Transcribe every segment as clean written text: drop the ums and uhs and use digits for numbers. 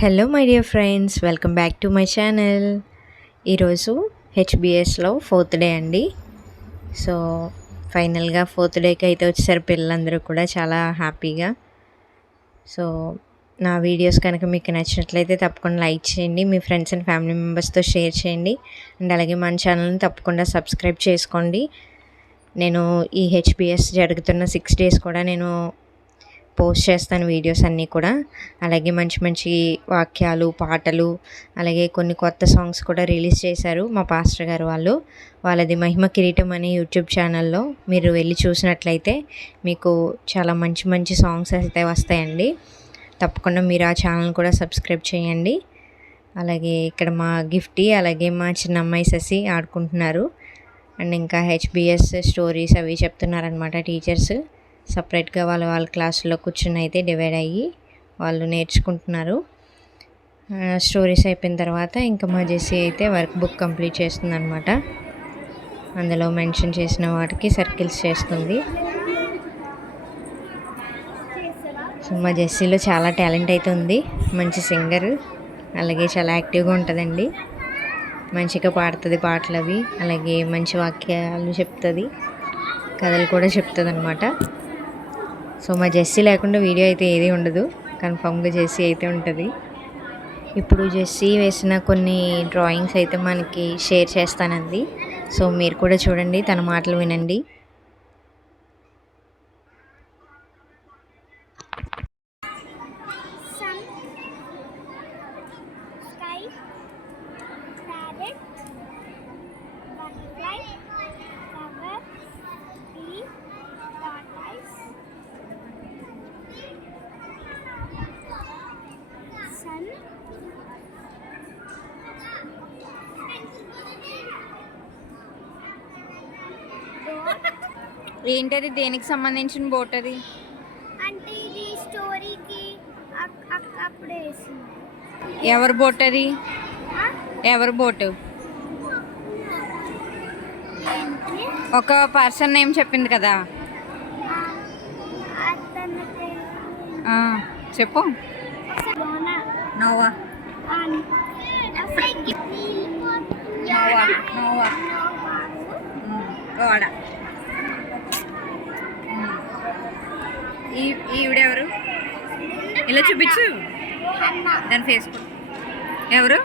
Hello my dear friends, welcome back to my channel. ఈరోజు హెచ్బిఎస్లో 4th day అండి. So ఫైనల్గా 4th డేకి అయితే వచ్చేసారు పిల్లలందరూ కూడా చాలా హ్యాపీగా. సో నా వీడియోస్ కనుక మీకు నచ్చినట్లయితే తప్పకుండా లైక్ చేయండి, మీ ఫ్రెండ్స్ అండ్ ఫ్యామిలీ మెంబర్స్తో షేర్ చేయండి, అండ్ అలాగే మన ఛానల్ని తప్పకుండా సబ్స్క్రైబ్ చేసుకోండి. నేను ఈ హెచ్బిఎస్ జరుగుతున్న 6 days కూడా నేను పోస్ట్ చేస్తాను వీడియోస్ అన్నీ కూడా. అలాగే మంచి మంచి వాక్యాలు, పాటలు, అలాగే కొన్ని కొత్త సాంగ్స్ కూడా రిలీజ్ చేశారు మా పాస్టర్ గారు వాళ్ళది మహిమ కిరీటం అనే యూట్యూబ్ ఛానల్లో మీరు వెళ్ళి చూసినట్లయితే మీకు చాలా మంచి మంచి సాంగ్స్ అయితే వస్తాయండి. తప్పకుండా మీరు ఆ ఛానల్ కూడా సబ్స్క్రైబ్ చేయండి. అలాగే ఇక్కడ మా గిఫ్టీ అలాగే మా చిన్న అమ్మాయి శశి ఆడుకుంటున్నారు. అండ్ ఇంకా హెచ్బిఎస్ స్టోరీస్ అవి చెప్తున్నారనమాట టీచర్స్. సపరేట్గా వాళ్ళ క్లాసులో కూర్చుని అయితే డివైడ్ అయ్యి వాళ్ళు నేర్చుకుంటున్నారు. స్టోరీస్ అయిపోయిన తర్వాత ఇంకా మా జెస్సీ అయితే వర్క్ బుక్ కంప్లీట్ చేస్తుందన్నమాట. అందులో మెన్షన్ చేసిన వాటికి సర్కిల్స్ చేస్తుంది. సో మా జెస్సీలో చాలా టాలెంట్ అయితే ఉంది. మంచి సింగర్, అలాగే చాలా యాక్టివ్గా ఉంటుందండి. మంచిగా పాడుతుంది పాటలు అవి, అలాగే మంచి వాక్యాలు చెప్తుంది, కథలు కూడా చెప్తుంది అనమాట. సో మా జెస్సీ లేకుండా వీడియో అయితే ఏది ఉండదు, కన్ఫామ్గా జెస్సీ అయితే ఉంటుంది. ఇప్పుడు జెస్సీ వేసిన కొన్ని డ్రాయింగ్స్ అయితే మనకి షేర్ చేస్తానండి. సో మీరు కూడా చూడండి, తన మాటలు వినండి. ఏంటది, దేనికి సంబంధించిన బోట్ అది? అంటే ఇది స్టోరీకి అప్పుడే వేసింది. ఎవరి బోట్ అది? ఎవరి బోటు? ఒక పర్సన్ నేమ్ చెప్పింది కదా, చెప్పు. నోవా. నోవా వాడా. ఈవిడెవరు? ఇలా చూపించు దాని ఫేస్. ఎవరు?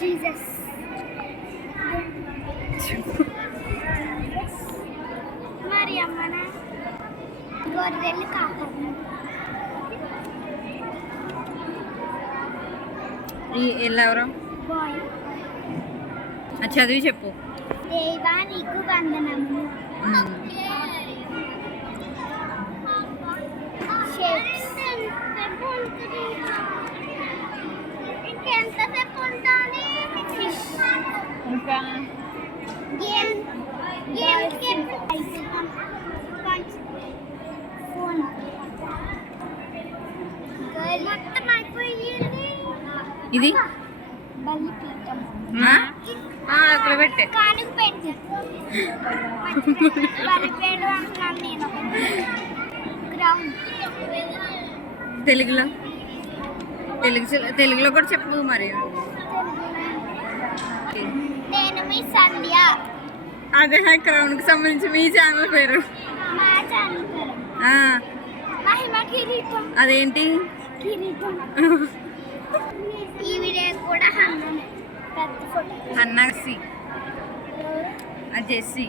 జీసస్. మరి అమ్మన గొర్రెలు కాపాడు. ఎవరు? బాయ్. చదివి చెప్పు. దేవా నీకు వందనములు. ఇంకెంతసేపు ఉంటాను? ఇంకా మొత్తం అయిపోయింది. ఇది బలిపీఠం. అక్కడ పెట్టే కానుక పెట్టి బలిపీఠం అంటున్నాను నేను. గ్రౌండ్. తెలుగులో కూడా చెప్పు మరి. నేను మీ సంధ్య. అదే క్రౌన్కి సంబంధించి మీ ఛానల్ పేరు. మా ఛానల్ పేరు మహిమ కిరీటం. అదేంటి? కిరీటం. ఈ వీడియో కూడా పెద్ద ఫోటో. అన్నసి జెస్సీ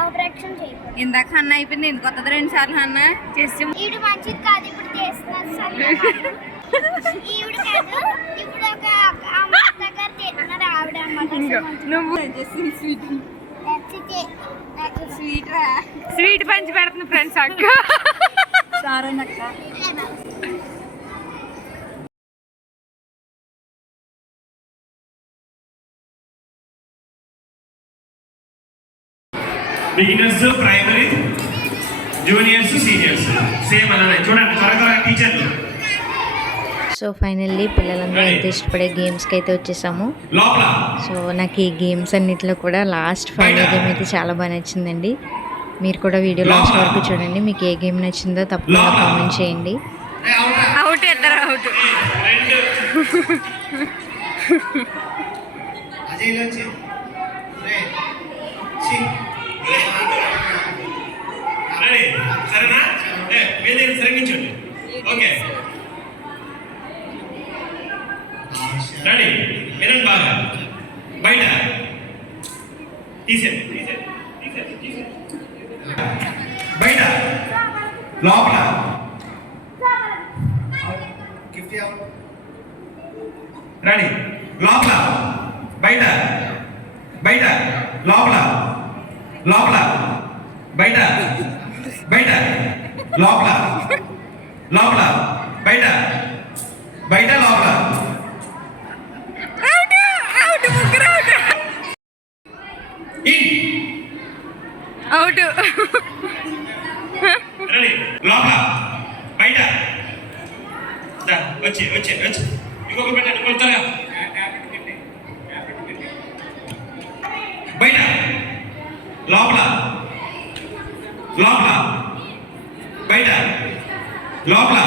ఆపరేషన్ చేయకు. ఇందాక అన్న అయిపోయింది, ఎందుకు కొత్తది 2 సార్లు అన్న చేసి. ఈడు మంచిది కాదు, ఇప్పుడు చేస్తున్నారు. ఈవిడ కాదు, ఇప్పుడు ఒక అమ్మ దగ్గర తింటున్నారు ఆవిడ. నువ్వు స్వీట్ పంచి పెడుతుంది ఫ్రెండ్స్. అక్క సారనక్క. Beginners, primary, juniors, seniors same అలానే చూడండి. త్వరగా టీచర్లు సో ఫైనల్లీ పిల్లలందరూ ఎంత ఇష్టపడే గేమ్స్కి అయితే వచ్చేసాము. లోపల సో నాకు ఈ గేమ్స్ అన్నింటిలో కూడా లాస్ట్ ఫైనల్ గేమ్ అయితే చాలా బాగా నచ్చిందండి. మీరు కూడా వీడియో లాస్ట్ వరకు చూడండి. మీకు ఏ గేమ్ నచ్చిందో తప్పకుండా కామెంట్ చేయండి. అవుట్ ఇద్దరు అవుట్. రెడీ సరేనా? మీరు సరిగించండి. Okay ready. వినండి బాగా. బయట తీసేయండి. బయట లోపల రెడీ. లోపల బయట బయట లోపల లోపల బయట బయట లోపల లోపల బయట బయట లోపల. అవుట్ ముగ్గురు అవుట్. అవుట్. రెడీ. లోపల బయట వచ్చి వచ్చి వచ్చి ఇంకొక పెట్టండి. కొడతారా? బయట లోపల లోపల బయట లోపల.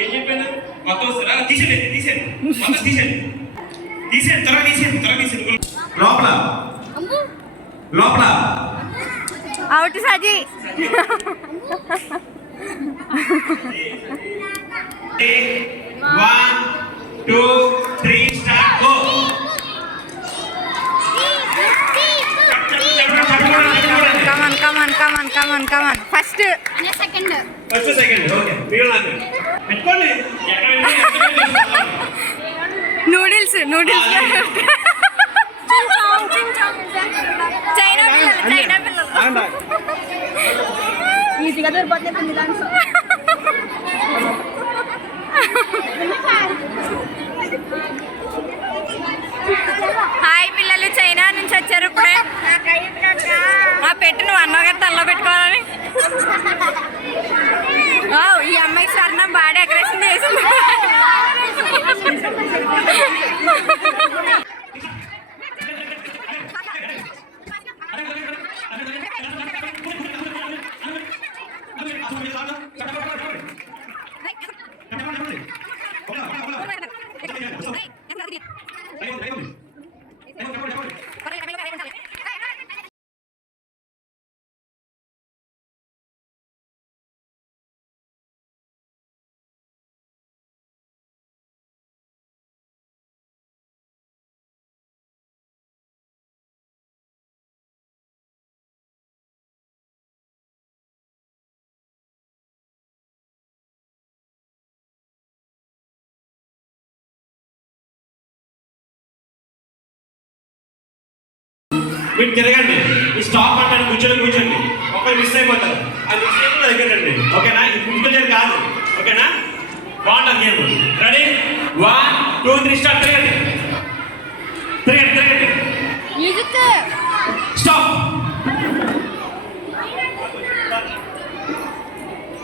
ఏం చెప్పాను? మొత్తం వస్తారా? తీసేయండి తీసేయండి మొత్తం తీసేయండి తీసేయండి త్వరగా తీసేయండి త్వరగా తీసేయండి. లోపల లోపల అవుట్ సాజీ. 1 2 3 start. Go. Come on first second first second. Okay మీరు నాకు పెట్టుకోండి. నూడిల్స్ చైనా పిల్లలు ఈజీగా దొరికిపోతుంది దాంట్లో. హాయ్ పిల్లలు, చైనా నుంచి వచ్చారు ఇప్పుడే. ఆ పెట్టు, నువ్వు అన్నావు కదా తల్లో పెట్టుకోవాలని. ఈ అమ్మాయి స్వర్ణ బాగా డెకరేషన్ చేసింది. మీరు తిరగండి. ఈ స్టాప్ అంటాను కూర్చోండి. ఒకరు మిస్ అయిపోతారు. అది మిస్ అయిపోతే దగ్గరండి. ఓకేనా? ఇది కూర్చోలేదు కాదు. ఓకేనా? బాగుంటుంది గేమ్. Ready 1 2 3 start. తిరగండి మ్యూజిక్ స్టాప్.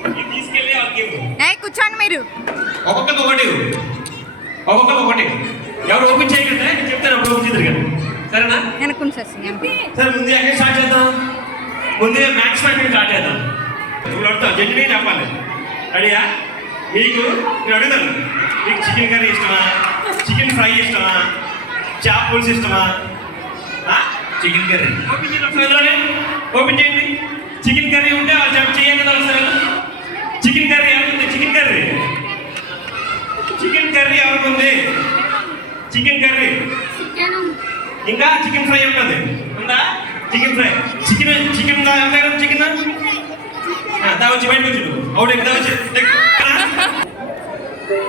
ఇది తీసుకెళ్ళి ఆ గేమ్ కూర్చోండి మీరు. ఒక్కొక్కరికి ఒకటి. ఎవరు ఓపెన్ చేయకండి, నేను చెప్తాను అప్పుడు ఓపెన్ చేద్దరు. సరేనా? వెనక్కుని సార్. సరే ముందు ఎక్కడ స్టార్ట్ చేద్దాం? ముందు మ్యాథ్స్ స్టార్ట్ చేద్దాం. ఇప్పుడు అడుగుతాం, జెన్యున్ చెప్పాలి. రెడీయా? నేను అడుగుతాను, మీకు చికెన్ కర్రీ ఇష్టమా, చికెన్ ఫ్రై ఇష్టమా, చేప పులుసు ఇష్టమా? చికెన్ కర్రీ ఓపెన్ చేయండి. ఓపెన్ చేయండి. చికెన్ కర్రీ ఉంటే చేయండి కదా సార్. చికెన్ కర్రీ ఎవరికి? చికెన్ కర్రీ ఎవరికి ఉంది? Chicken curry. ఇంకా చికెన్ ఫ్రై ఉంటుంది. ఉందా? Chicken fry. చికెన్ చికెన్ దా వచ్చి బయటకు వచ్చి అవుట్ దా వచ్చి.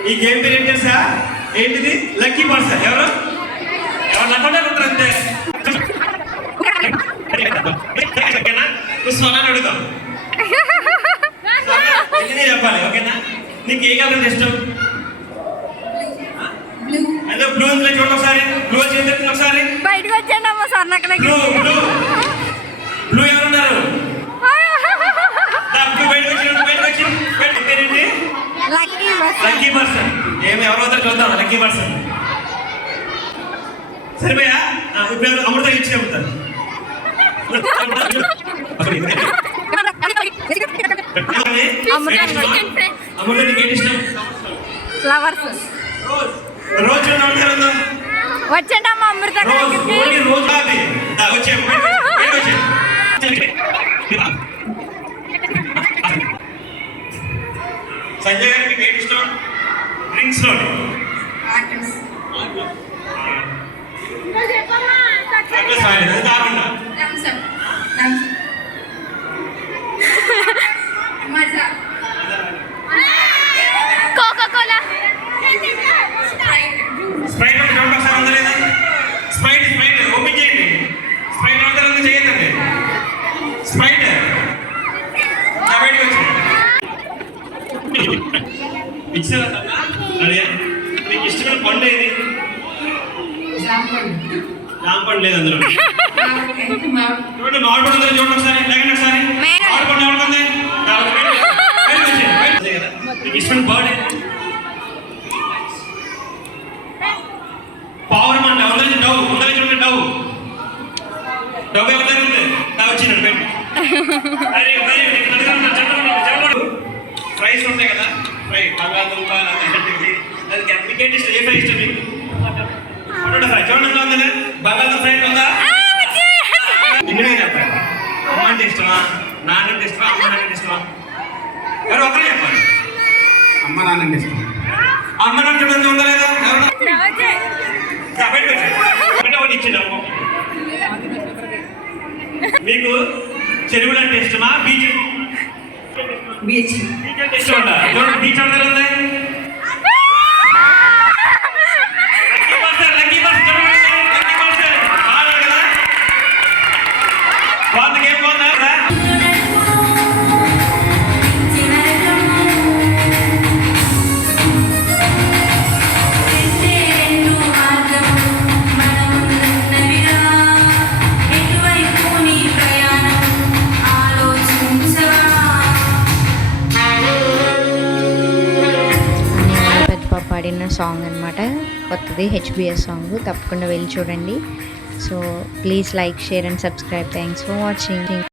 ఈ గేమ్ పేరు ఏం తెలుసా? ఏంటిది? Lucky person. ఎవరు నవ్వడానికి ఉంటారు అంతే. నువ్వు సోనాన్ని అడుగుతాం. చెప్పాలి. ఓకేనా? నీకు ఏ కలర్ ఇష్టం? అదే బ్లూ ఉంది. చూడండి ఒకసారి. బ్లూ చేసి ఒకసారి బయటకు వచ్చాను అమ్మ సార్. నాకు బ్లూ ఎవరున్నారు? బ్లూ బయటకు వచ్చి లక్కీ పర్సన్ ఏమి ఎవరవుతారు చూద్దాం లక్కీ పర్సన్ సరిపోయా ఇప్పుడు అమృత ఇచ్చి చెబుతాను అమృత నీకు ఏంటి ఇష్టం ఫ్లవర్స్ రోజు నడుతారు వచ్చండి అమ్మ అమృత రోజు ఓన్లీ రోజు కాదు వచ్చే సంజయ్ గారు మీకు ఏంటి ఇష్టం డ్రింక్స్ లో కోకా కోలా స్ప్రైట్ చూడండి ఒకసారి అందలేదా స్ప్రైట్ ఓపెన్ చేయండి స్ప్రైట్ అందరూ చేయొద్దండి స్ప్రైట్ బయటకు వచ్చింది ఇచ్చారా అదే మీకు ఇష్టమైన పండు ఏది జాంపండు లేదు అందులో చూడండి మామిడి పండు అందరూ చూడండి ఒకసారి లేకండి ఒకసారి మామిడి పండు ఎవరికొంది మీకు ఇష్టమైన బర్డ్ ఏది పావురం అండి అందరి డవ్ అందరి చూడండి డవ్ ఎవరి ఉంది వచ్చిందండి పెట్టి ఫ్రైస్ ఉంటాయి కదా ఫ్రై బంగాళదుంప అది మీకు ఇష్టం ఏ ఫ్రై ఇష్టం మీకు పొటాటో ఫ్రై చూడండి ఉందా బంగాళదుంప ఫ్రై ఉందా నిన్ననే చెప్పాలి అమ్మ అంటే ఇష్టమా నాన్న అంటే ఇష్టమా అమ్మ అంటే ఇష్టమా ఎవరు ఒకరే చెప్పాలి అమ్మ నాన్న ఇష్టం అమ్మ నాన్న చూడండి ఉందా లేదా ఎవరు ఒకటి ఇచ్చింది అమ్మ మీకు చెరువులు అంటే ఇష్టమా బీచ్ బీచ్ అంటే ఇష్టం ఉందా చూడండి బీచ్ అందరూ ఉంది లక్కీ పర్సన్ బాగా కదా బాగుంది ఏం బాగుందా పాడిన సాంగ్ అనమాట కొత్తది హెచ్బిఎస్ సాంగ్ తప్పకుండా వెళ్ళి చూడండి so please like share and subscribe thanks for watching